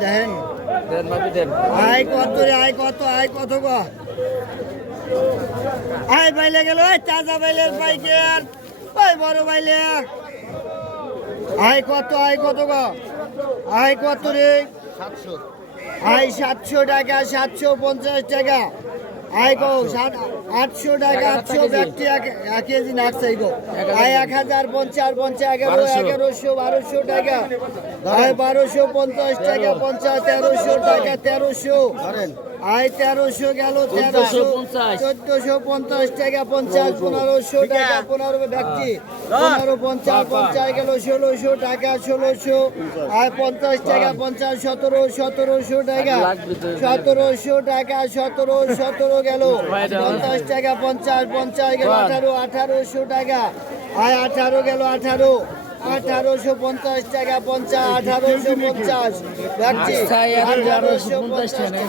দেখেন আয় কত রে, আয় কত গো? আয় বাইলে গেল, চাচা বাইলে বাইকের, ওই বড় বাইলে। আয় কত গো? আয় কত রে? আয় 700 টাকা, 750 টাকা। আয় গো 800 টাকা, 800 ব্যক্তি 1 কেজি নাকছাই গো। আয় 1050, 1100, 1200 টাকা। আয় 1250 টাকা, 50, 1300 টাকা, 1300। আয় 1300 গেল, 1300, 1450 টাকা, 50, 1500 টাকা, 15 ব্যক্তি, 1550, 50 গেল, 1600 টাকা, 1600। আয় 50 টাকা, 50, 17, 1700 টাকা, 1700 টাকা, 17, 17 গেল, 50 টাকা, 50, 50 গেল, 18, 1800 টাকা। আয় 18 গেল, 18, 1850 টাকা, 50, 1850 ব্যক্তি, 1850 টাকা।